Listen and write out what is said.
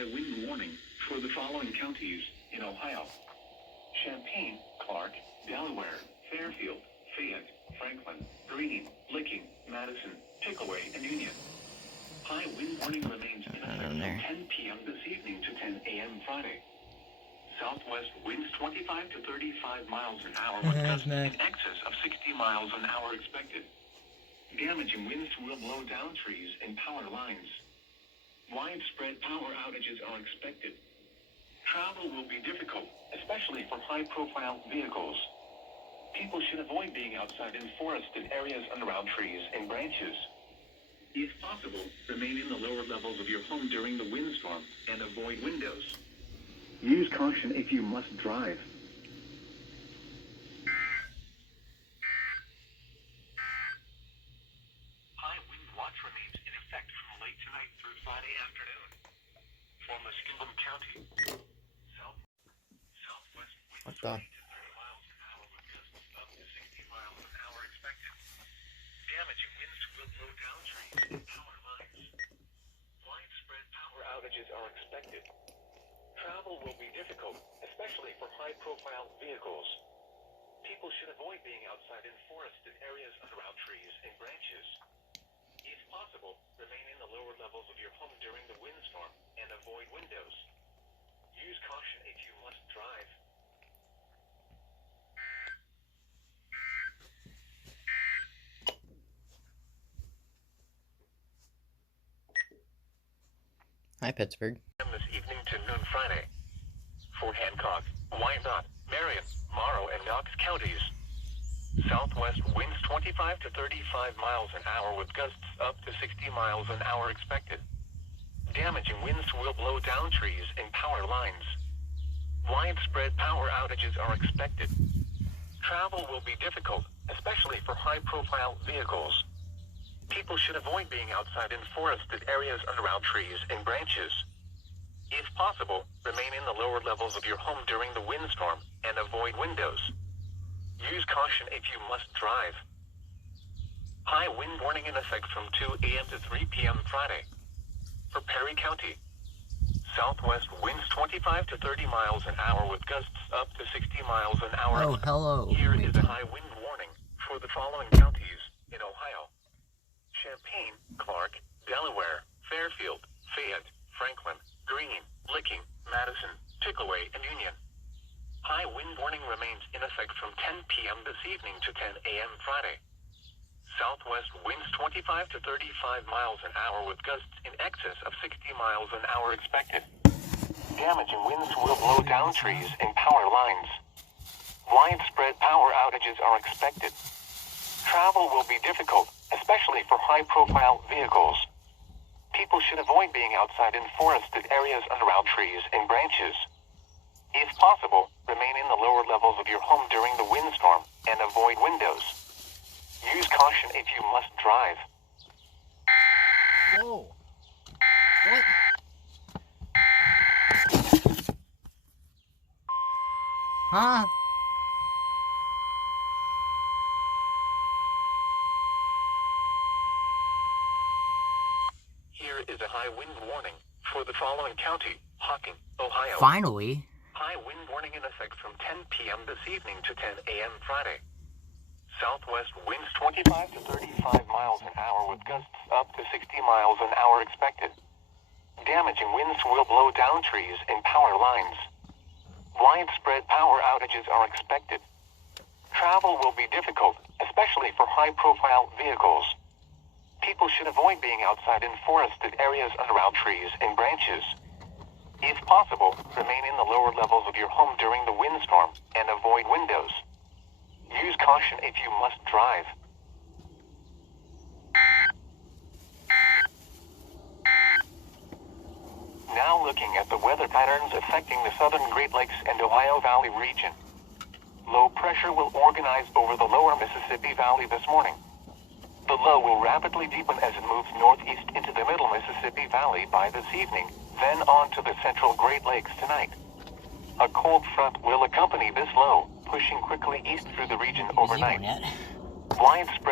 high wind warning for the following counties in Ohio: Champaign, Clark, Delaware, Fairfield, Fayette, Franklin, Greene, Licking, Madison, Pickaway, and Union. High wind warning remains in effect from 10 p.m. this evening to 10 a.m. Friday. Southwest winds 25 to 35 miles an hour with gusts in excess of 60 miles an hour expected. Damaging winds will blow down trees and power lines. Widespread power outages are expected. Travel will be difficult, especially for high-profile vehicles. People should avoid being outside in forested areas and around trees and branches. If possible, remain in the lower levels of your home during the windstorm and avoid windows. Use caution if you must drive. High wind watch remains in effect from late tonight through Friday afternoon. For Muskingum County, southwest winds 20 to 30 miles an hour with gusts up to 60 miles an hour expected. Damaging winds will blow down trees and power lines. Widespread power outages are expected. Travel will be difficult, especially for high-profile vehicles. People should avoid being outside in forested areas and around trees and branches. If possible, remain in the lower levels of your home during the windstorm and avoid windows. Use caution if you must drive. Hi, Pittsburgh. This evening to noon Friday. For Hancock, Wyandotte, Marion, Morrow, and Knox counties. Southwest winds 25 to 35 miles an hour with gusts up to 60 miles an hour expected. Damaging winds will blow down trees and power lines. Widespread power outages are expected. Travel will be difficult, especially for high-profile vehicles. People should avoid being outside in forested areas and around trees and branches. If possible, remain in the lower levels of your home during the windstorm and avoid windows. Use caution if you must drive. High wind warning in effect from 2 a.m. to 3 p.m. Friday. For Perry County, southwest winds 25 to 30 miles an hour with gusts up to 60 miles an hour. Oh, hello. Here is a high wind warning for the following counties in Ohio: Champaign, Clark, Delaware, Fairfield, Fayette, Franklin, Greene, Licking, Madison, Pickaway, and Union. High wind warning remains in effect from 10 p.m. this evening to 10 a.m. Friday. Southwest winds 25 to 35 miles an hour with gusts in excess of 60 miles an hour expected. Damaging winds will blow down trees and power lines. Widespread power outages are expected. Travel will be difficult, especially for high-profile vehicles. People should avoid being outside in forested areas and around trees and branches. If possible, remain in the lower levels of your home during the windstorm and avoid windows. Use caution if you must drive. Whoa. What? Huh? Here is a high wind warning for the following county: Hocking, Ohio. Finally. High wind warning in effect from 10 p.m. this evening to 10 a.m. Friday. Southwest winds 25 to 35 miles an hour with gusts up to 60 miles an hour expected. Damaging winds will blow down trees and power lines. Widespread power outages are expected. Travel will be difficult, especially for high-profile vehicles. People should avoid being outside in forested areas and around trees and branches. If possible, remain in the lower levels of your home during the windstorm and avoid windows. Use caution if you must drive. Now looking at the weather patterns affecting the southern Great Lakes and Ohio Valley region. Low pressure will organize over the lower Mississippi Valley this morning. The low will rapidly deepen as it moves northeast into the middle Mississippi Valley by this evening, then on to the central Great Lakes tonight. A cold front will accompany this low, pushing quickly east through the region overnight. Widespread